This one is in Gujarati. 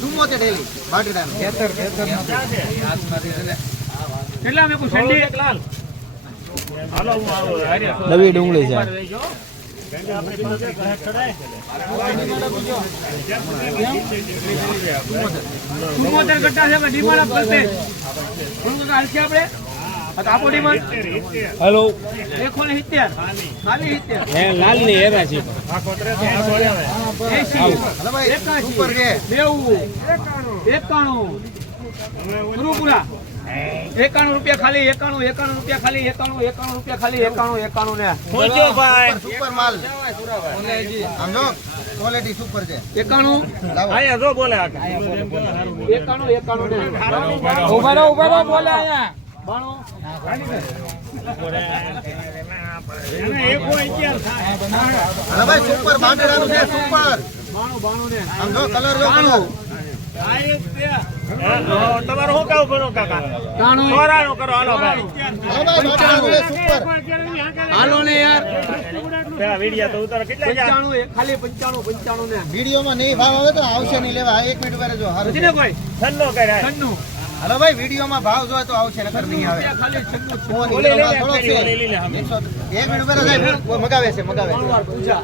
ચુમ્મોતેર ડેલી બાટડાનું કેટલા મેં સંડી નવી ડુંગળી છે ચુમ્મોતેર કટ્ટા છે ડિમાન્ડ કરતે હાલશે આપણે આપો ડિમાન્ડ હેલો 170 ખાલી 70 હે લાલ ની હેરા છે સુપર છે 91 પૂરા 91 રૂપિયા ખાલી 91 રૂપિયા ખાલી 91 રૂપિયા ખાલી 91 ને પહોંચ્યો ભાઈ સુપર માલ આમ જો ક્વોલિટી સુપર છે 91 આયા જો બોલે 91 ને ઉભા રહો બોલે આયા 92 અરે ભાઈ સુપર બાટડાનું છે સુપર 92 ને આમ જો કલર જો કલર તમારો શું કાવ ભણો કાકા 93 સોરાનો કરો હાલો ભાઈ હાલો ને યાર પેલા વિડિયા તો ઉતારો કેટલા ગયા 95 ખાલી 95 ને વિડીયોમાં નહીં ભાવ આવે તો આવશે નહીં લેવા 1 મિનિટ ઉભા રહેજો હારું ને કોઈ ઠંડો કર્યા 96 હાલો ભાઈ વિડીયોમાં ભાવ જોય તો આવશે નકર નહીં આવે ખાલી 96 ઓલે લે થોડોક છે લઈ લે 1 મિનિટ ઉભા રહે મગાવે છે પૂજા